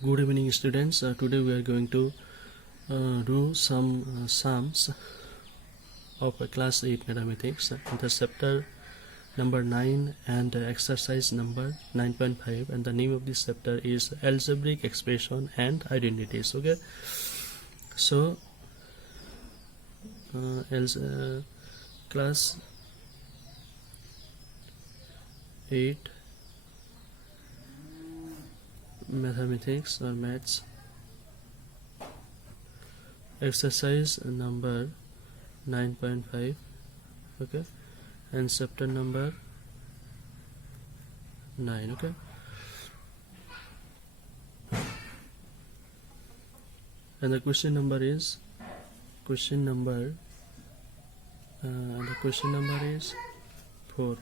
Good evening, students. Today we are going to do some sums of class 8 mathematics, the chapter number 9 and exercise number 9.5, and the name of this chapter is Algebraic Expression and Identities. Okay, so class 8 mathematics or maths, exercise number 9.5, okay, and chapter number 9. Okay, and the question number is the question number is 4.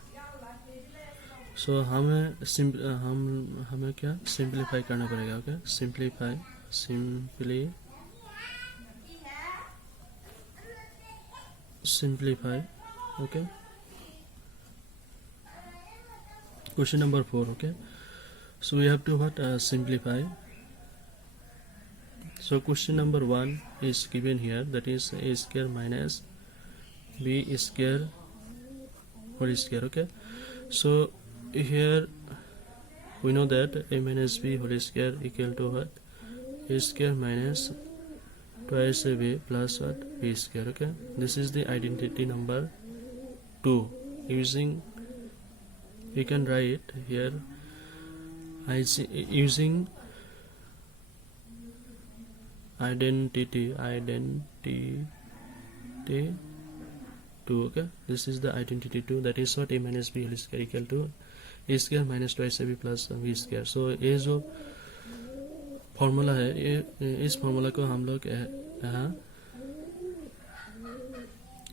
सो हमें क्या simplify करना पड़ेगा. Okay, simplify okay. Question number 4. Okay, so we have to simplify. So question number 1 is given here, that is a square minus b square whole square. Okay, so here we know that a minus b whole square equal to what? A square minus twice a b plus what? B square. Okay, this is the identity number 2. Using, we can write here using identity 2. Okay, this is the identity 2, that is what? A minus b whole square equal to a square minus twice ab plus b square. So ये जो formula है, इस formula को हम लोग यहाँ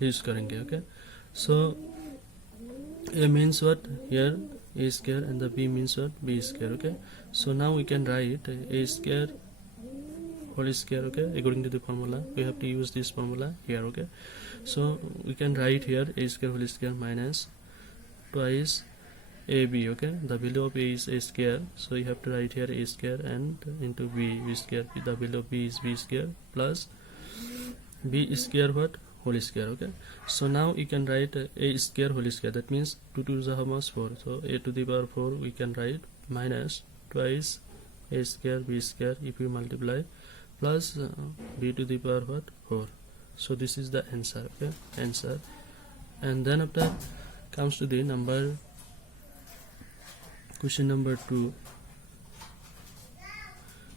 use करेंगे. Okay, so a means what? Here a square and the b means what? B square. Okay, so now we can write a square whole square. Okay, according to the formula we have to use this formula here. Okay, so we can write here a square whole square minus twice ab. Okay, the value of a is a square, so you have to write here a square and into b square. The value of b is b square plus b square what? Whole square. Okay, so now you can write a square whole square, that means 2 to the power 4, so a to the power 4 we can write minus twice a square b square if we multiply plus b to the power what? 4. So this is the answer. Okay, answer. And then after comes to the number question number 2.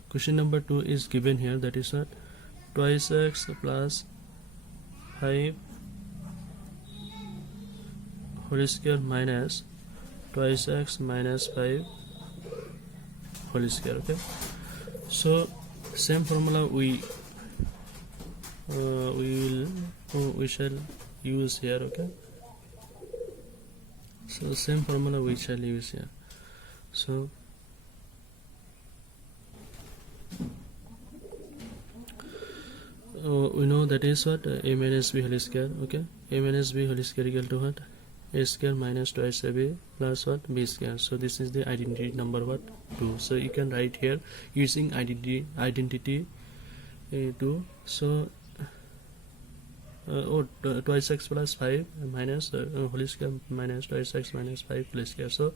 Question number 2 is given here, that is what? Twice x plus 5 whole square minus twice x minus 5 whole square. Okay, so same formula we shall use here. Okay, so same formula we shall use here. So we know that is what? A minus b whole square. Okay, a minus b whole square equal to what? A square minus twice ab plus what? B square. So this is the identity number what? 2. So you can write here using identity 2. So twice x plus 5 minus whole square minus twice x minus 5 whole square. So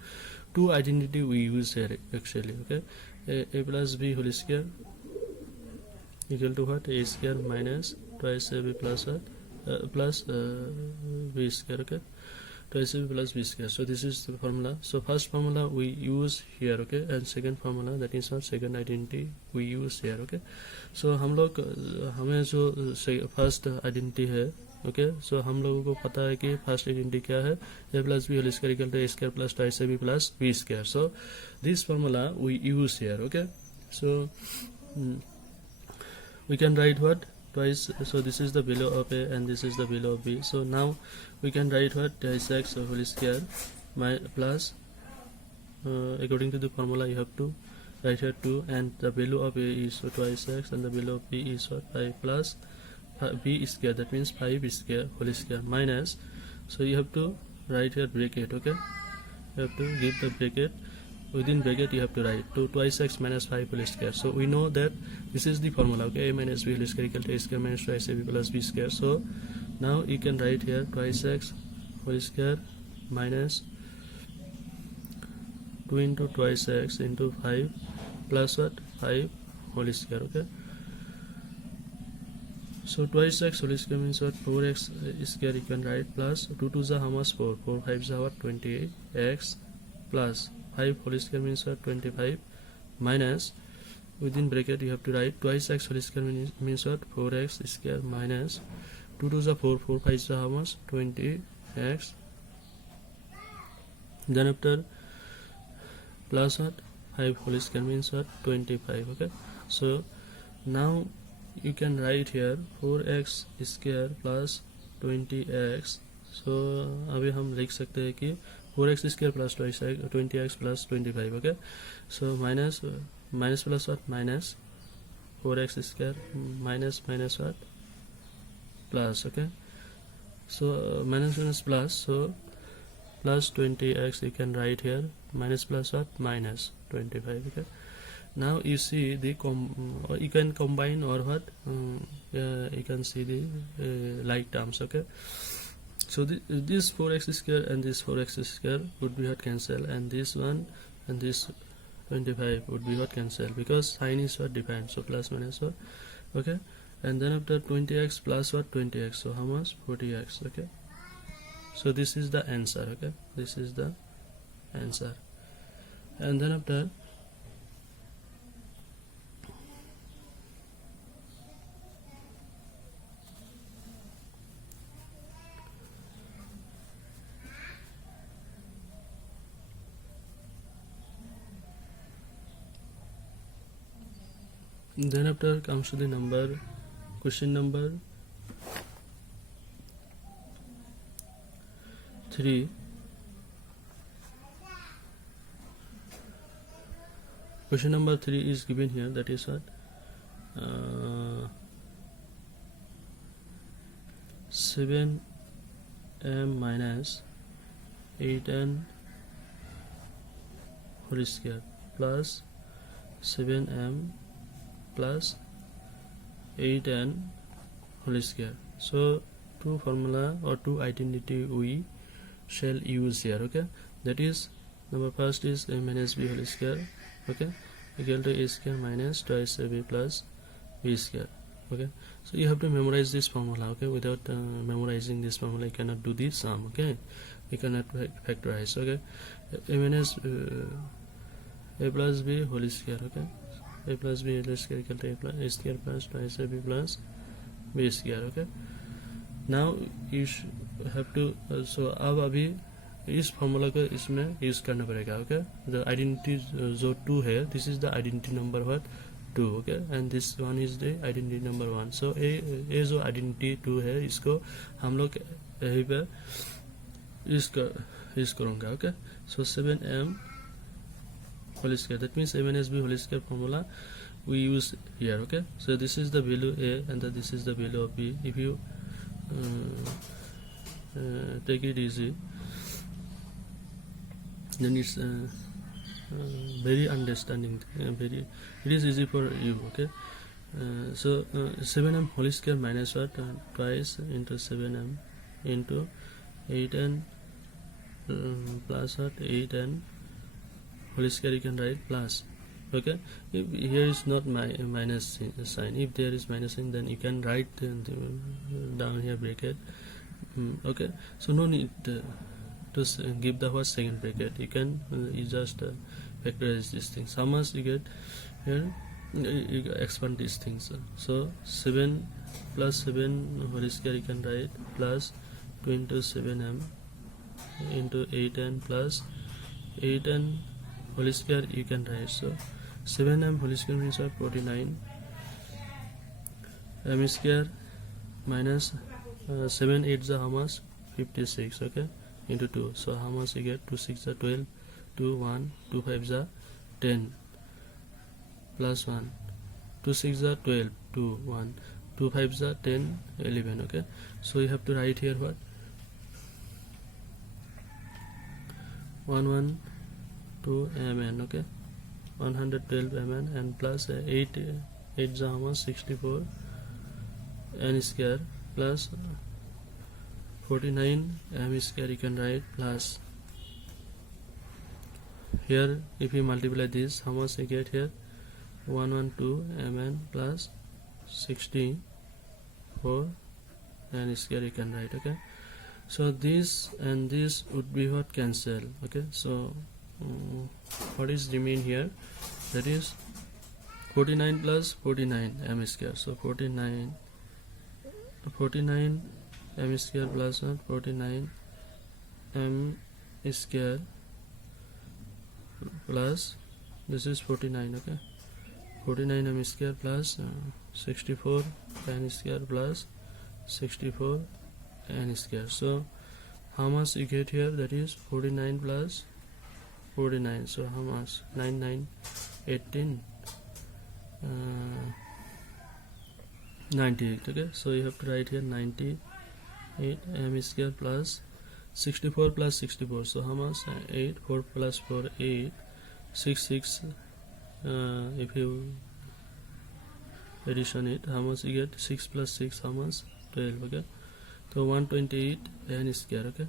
2 identity we use here actually. Okay, a plus b whole square equal to what? A square minus twice ab plus what? Plus b square. Okay, twice ab plus b square. So this is the formula. So first formula we use here. Okay, and second formula, that is what? Second identity we use here. Okay, so हमें जो first identity है. Okay, सो हम लोगों को पता है कि first identity क्या है? a plus b whole square equal to a square plus twice ab plus b square. So this formula we use here. Okay, so we can write what? Twice. So this is the value of a and this is the value of b. So now we can write what? Twice x whole square plus according to the formula you have to write here 2, and the value of a is twice x and the value of b is what? 5 plus b square, that means 5 square whole square minus, so you have to write here bracket. Okay, you have to give the bracket within bracket you have to write 2 twice x minus 5 whole square. So we know that this is the formula, okay, a minus b whole square equal to a square minus twice ab plus b square. So now you can write here twice x whole square minus 2 into twice x into 5 plus what, 5 whole square, okay. So twice x whole square means what, 4x square you can write, plus 2 to the how much, 4 5 is what, 28x plus 5 whole square means what, 25 minus within bracket you have to write twice x whole square means what, 4x square minus 2 to the 4 5 is how much, 20x, then after plus what, 5 whole square means what, 25, okay. So now you can write here 4x square plus 20x. so अभी हम लिख सकते हैं कि 4x square plus 20x plus 25, okay. So minus plus what, minus 4x square minus what, plus, okay. So minus plus, so plus 20x you can write here, minus plus what, minus 25, okay. Now you see the you can combine or what, you can see the like terms, okay. So this 4x square and this 4x square would be what, cancel, and this one and this 25 would be what, cancel, because sign is what, different. So plus minus what, okay. And then after 20x plus what, 20x, so how much, 40x, okay. So this is the answer, okay, this is the answer. And then after comes to the number, question number 3. Question number 3 is given here, that is what, 7m minus 8n whole square plus 7m plus 8n whole square. So two formula or two identity we shall use here, okay. That is, number first is a minus b whole square, okay, equal to a square minus twice ab plus b square, okay. So you have to memorize this formula, okay. Without memorizing this formula you cannot do this sum, okay. You cannot factorize, okay. A minus a plus b whole square, okay. A plus b whole square equal to a square plus twice ab plus b square, okay. Now you have to so अब अभी इस formula को इसमें use करना पड़ेगा, okay. The identity जो 2 है, this is the identity number what 2, okay, and this one is the identity number 1. सो ये जो आइडेंटिटी 2 है, इसको हम लोग यहीं पे यूज करूँगा, okay. So 7m whole square, that means a minus b whole square formula we use here, okay. So this is the value a and this is the value of b. If you take it easy, then it's very understanding, very, it is easy for you, okay. So 7m whole square minus what, twice into 7m into 8n plus what, 8n whole square you can write plus, okay. If here is not minus sign, if there is minus sign, then you can write down here bracket, okay. So no need to give the what, second bracket. You can you just factorize these things. How much you get here, you expand these things. So 7 plus 7 whole square you can write plus 2 into 7m into 8n plus 8n whole square you can write. So 7m whole square means what, 49 m square minus 7 8 is how much, 56, okay, into 2. So how much you get, 2 6 is 12, 2 1, 2 5 is 10 plus 1, 2 6 is 12, 2 1, 2 5 is 10, 11, okay. So you have to write here what, 1 1 2 mn, okay, 112 mn, and plus 8 how much, 64 n square plus 49 m square you can write, plus here if you multiply this, how much you get here, 112 mn plus 64 n square you can write, okay. So this and this would be what, cancel, okay. So what is remain here, that is 49 plus 49 m square, so 49 m square plus 49 m square plus this is 49, okay, 49 m square plus 64 n square plus 64 n square. So how much you get here, that is 49 plus 49, so how much, 9 9 18 98, okay. So you have to write here 98 m square plus 64 plus 64, so how much, 8 4 plus 4 8 6 6 if you addition it, how much you get, 6 plus 6 how much, 12, okay. So 128 n square, okay.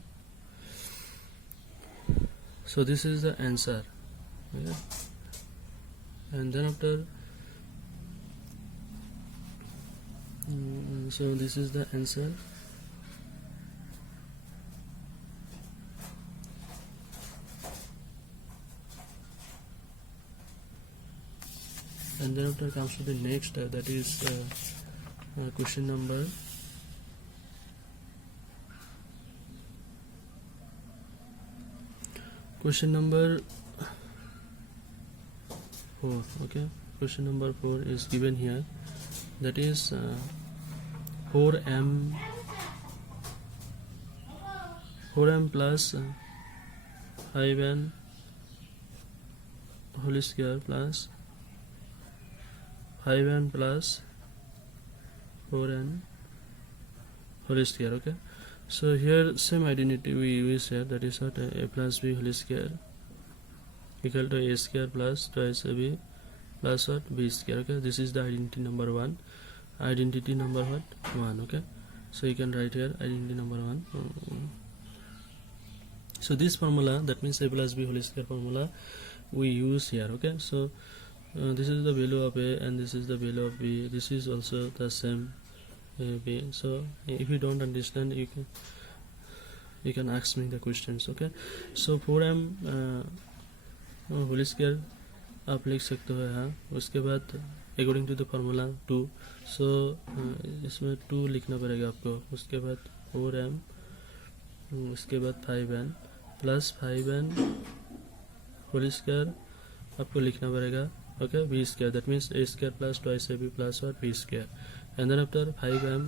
So this is the answer, okay. And then after so this is the answer. And then after comes to the next, that is question number question number 4, okay. Question number 4 is given here, that is 4m plus 5n whole square plus 5n plus 4n whole square, okay. So here same identity we use here, that is what, a plus b whole square equal to a square plus twice ab plus what, b square, okay. This is the identity number 1, identity number what, 1, okay. So you can write here identity number 1. So this formula, that means a plus b whole square formula we use here, okay. So this is the value of a and this is the value of b, this is also the same b. So if you don't understand, you can ask me the questions, okay. So 4m whole square आप लिख सकते हो यहाँ, उसके बाद according to the formula 2, सो इसमें 2 लिखना पड़ेगा आपको, उसके बाद 4m, उसके बाद 5n plus 5n whole square आपको लिखना पड़ेगा, okay, b square, that means a square plus twice ab plus और b square, and then after 5m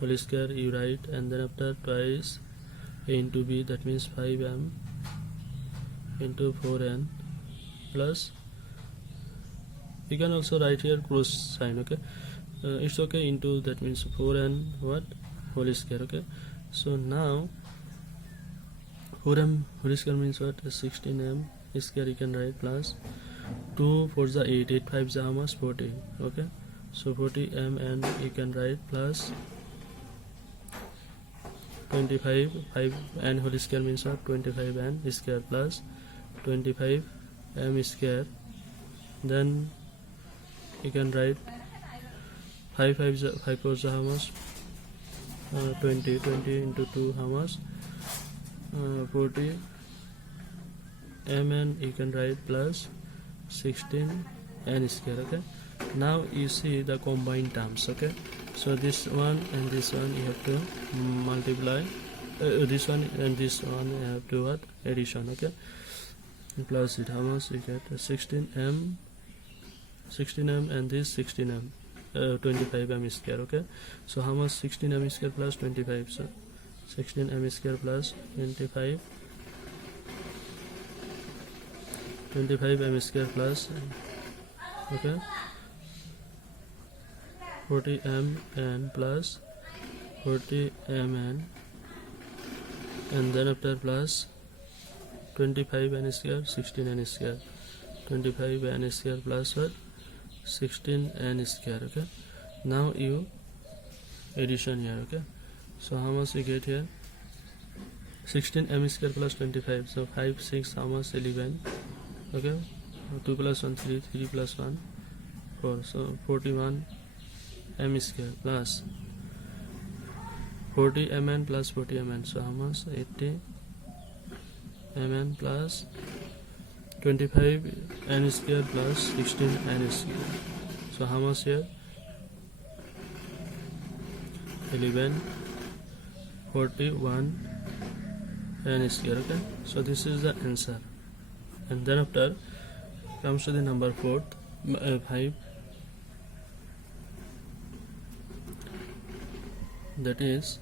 whole square you write, and then after twice a into b, that means 5m into 4n plus, you can also write here cross sign, okay. It's okay, into, that means 4n what, whole square, okay. So now 4m whole square means what, 16m square you can write plus 2 4 is 8, 8 5 is how much, 40, okay. So 40m and you can write plus 25 5 n whole square means what, 25n square plus 25 m square, then you can write 5 5 4 is how much, 20 into 2 how much, 40 m, and you can write plus 16 n square, okay. Now you see the combined terms, okay. So this one and this one you have to multiply, this one and this one you have to what, addition, okay. Plus it, how much you get, 16m and this 16m, 25m square, okay. So how much, 16m square plus 25, so 16m square plus 25m square plus, okay, 40m and plus 40m and then after plus 25 n square 16 n square, 25 n square plus what 16 n square. Okay, now you addition here. Okay, so how much you get here? 16 m square plus 25, so 5 6 how much 11. Okay, 2 plus 1 3, 3 plus 1 4, so 41 m square plus 40 mn plus 40 mn, so how much 80 mn plus 25 n square plus 16 n square, so how much here? 11 41 n square. Okay, so this is the answer. And then after comes to the number 5, that is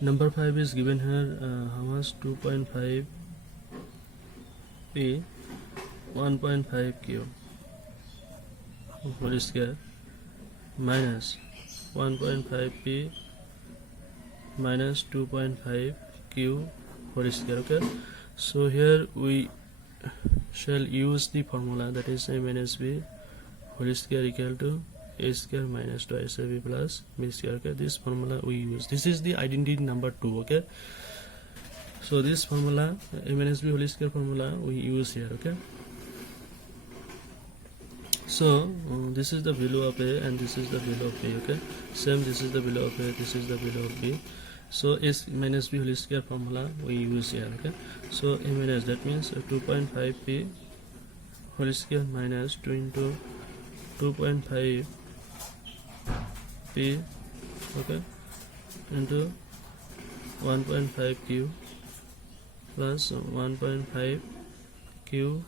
number 5 is given here, how much 2.5 p 1.5 q whole square minus 1.5 p minus 2.5 q whole square. Okay, so here we shall use the formula, that is a minus b whole square equal to a square minus twice ab plus b square. Okay, this formula we use. This is the identity number 2. Okay, so this formula, a minus b whole square formula, we use here. Okay, so this is the value of a and this is the value of b. Okay, same, this is the value of a, this is the value of b. So is minus b whole square formula we use here. Okay, so a minus, that means 2.5 p whole square minus 2 into 2.5 p, okay, into 1.5 q plus 1.5 q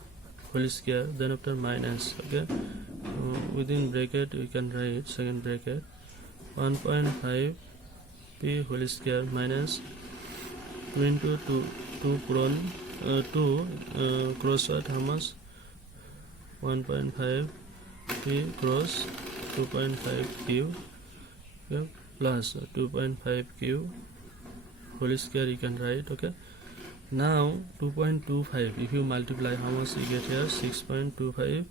whole square, then after minus. Okay, within bracket we can write second bracket 1.5 p whole square minus 2 into 2 cross what, how much 1.5 p cross 2.5 q, okay, plus 2.5 q whole square you can write. Okay, now 2.25 if you multiply, how much you get here? 6.25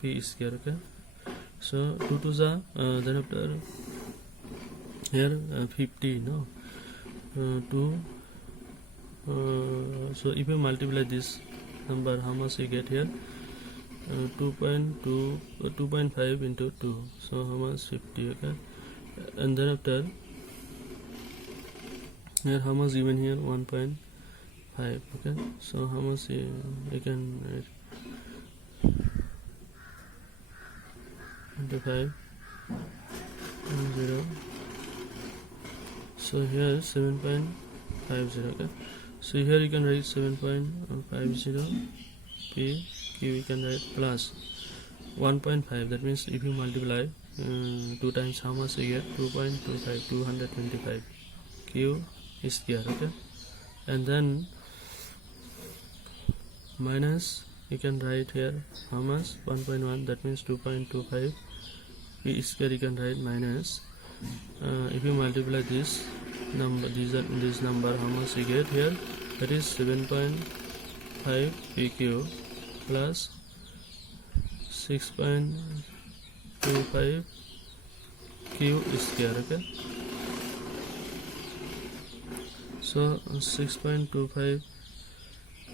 p square. Okay, so 2 to the then after here 50, no, 2 so if you multiply this number, how much you get here? 2.5 into 2, so how much? 50. Okay, and then after here how much given here? 1.5. Okay, so how much you can write? 25 0, so here 7.50. Okay, so here you can write 7.50 p q, you can write plus 1.5, that means if you multiply 2 times, how much you get? 2.25, 225 q square. Okay, and then minus you can write here how much? 1.1, that means 2.25 p square you can write minus if you multiply this number, this number, how much you get here? That is 7.5 pq plus 6.25 q square. Okay, so 6.25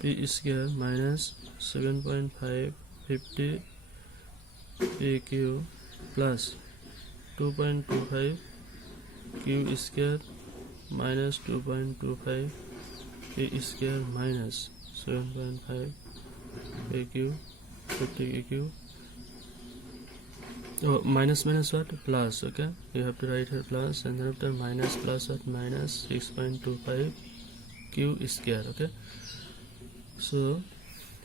p square minus 7.5 50 pq plus 2.25 q square minus 2.25 p square minus 7.5 pq 50 q. Oh, minus what? Plus. Okay, you have to write here plus, and then after minus plus what? Minus 6.25 q square. Okay, so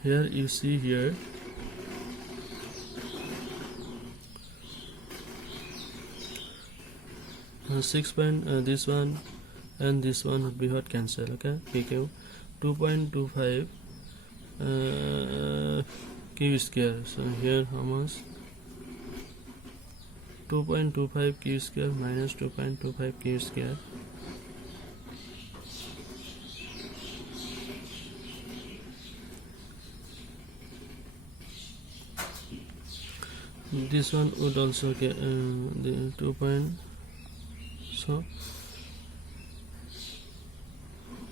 here you see here this one and this one would be what? Cancel. Okay, pq 2.25 q square, so here how much? 2.25 q square minus 2.25 q square. This one would also get the 2 point, so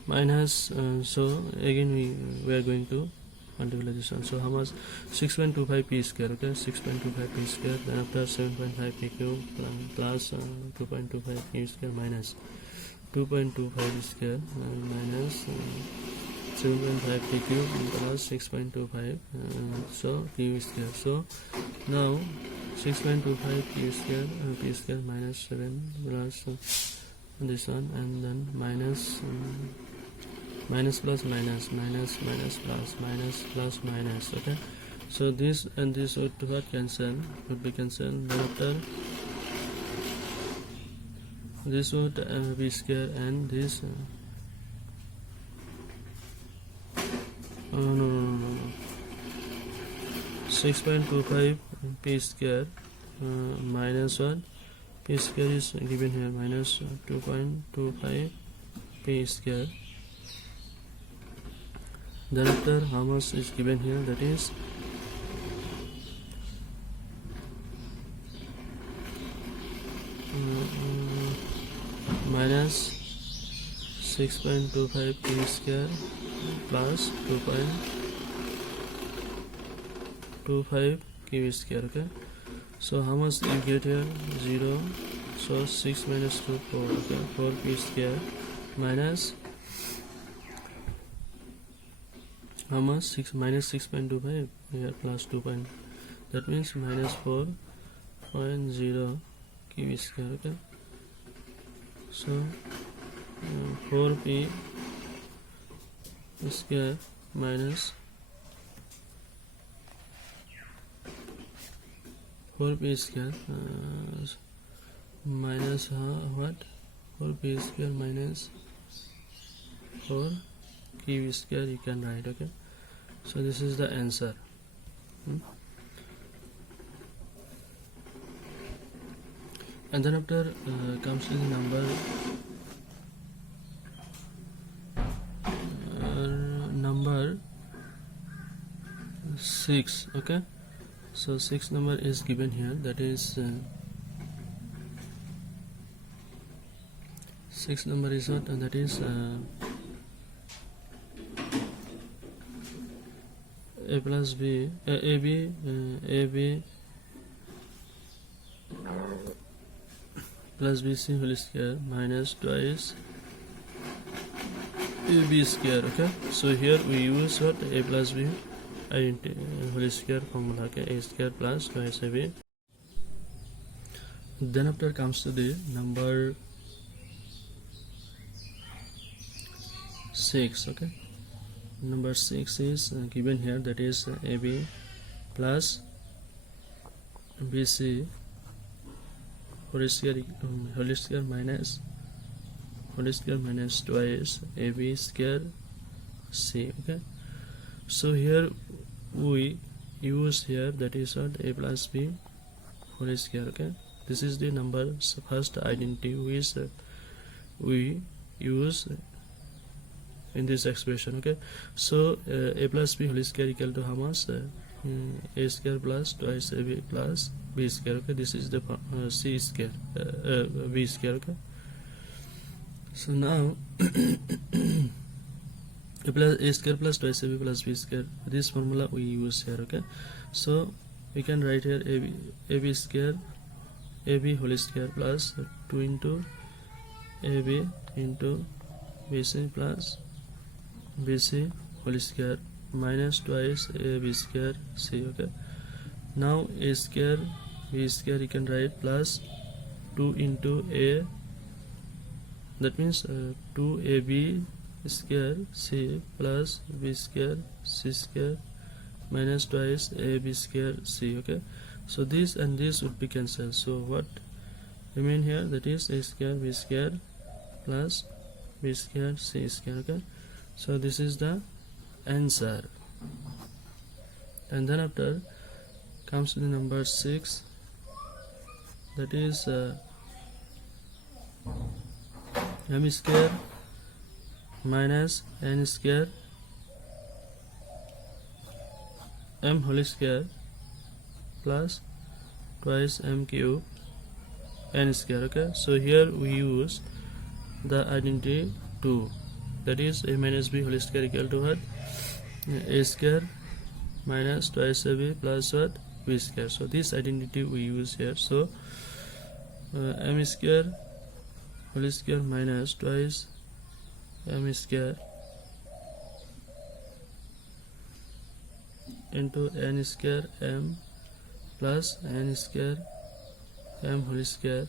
minus, so again we are going to multiply this one. So how much? 6.25 p square, okay, 6.25 p square, then after 7.5 p cube plus 2.25 q square minus 2.25 square minus 7.5 p cube plus 6.25, so q square. So now 6.25 q square minus 7 plus this one, and then minus plus minus plus minus, okay. So this and this would be cancelled. Then after this would be square, and this no. 6.25 p square minus 1 p square is given here, minus 2.25 p square. Then after how much is given here, that is minus 6.25 p square plus 2.25 q square, okay. So how much you get here? 0. So 6 minus 2, 4, okay, 4 p square minus how much? 6 minus 6.25 here plus 2 point, that means minus 4.0 q square, okay. So 4p square minus 4p square minus what? 4p square minus 4 q square you can write, okay. So this is the answer. And then after comes to the number 6, okay. So 6 number is given here, that is 6 number is what? That is a plus b, ab plus bc whole square minus twice ab square, okay. So here we use what? A plus b whole square formula, okay, a square plus twice ab. Then after comes to the number 6, okay. Number 6 is given here, that is ab plus bc whole square minus twice ab square c, okay. So here we use here, that is what? A plus b whole square, okay. This is the number first identity which we use in this expression, okay. So a plus b whole square equal to how much? A square plus twice ab plus b square, okay. This is the c square, b square, okay. So now a square plus twice ab plus b square, this formula we use here, okay. So we can write here ab square, ab whole square plus 2 into ab into bc plus bc whole square minus twice ab square c, okay. Now a square b square you can write plus 2 into a, that means 2ab square c plus b square c square minus twice ab square c, okay. So this and this would be cancelled, so what remain here, that is a square b square plus b square c square, okay. So this is the answer. And then after comes to the number 6. that is m square minus n square m whole square plus twice m cube n square. Okay, so here we use the identity 2, that is a minus b whole square equal to what? A square minus twice ab plus what? B square. So this identity we use here. So m square whole square minus twice m square into n square m plus n square m whole square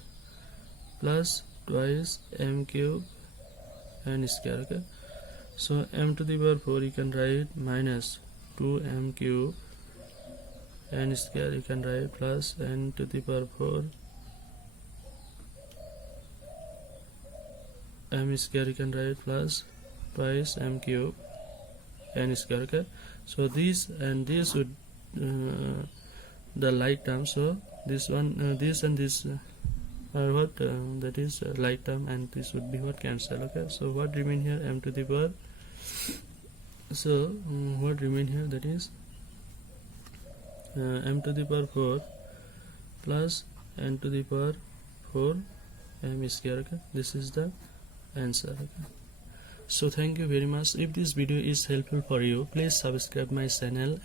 plus twice m cube n square. Okay, so m to the power 4 you can write minus 2m cube n square you can write plus n to the power 4 m square you can write plus twice m cube n square. Okay, so this and this would the like term, so this one this and this are what that is like term, and this would be what cancel. Okay, so what remain here? M to the power, so what remain here, that is m to the power 4 plus n to the power 4 m square. Okay, this is the answer. Okay, so thank you very much. If this video is helpful for you, please subscribe my channel.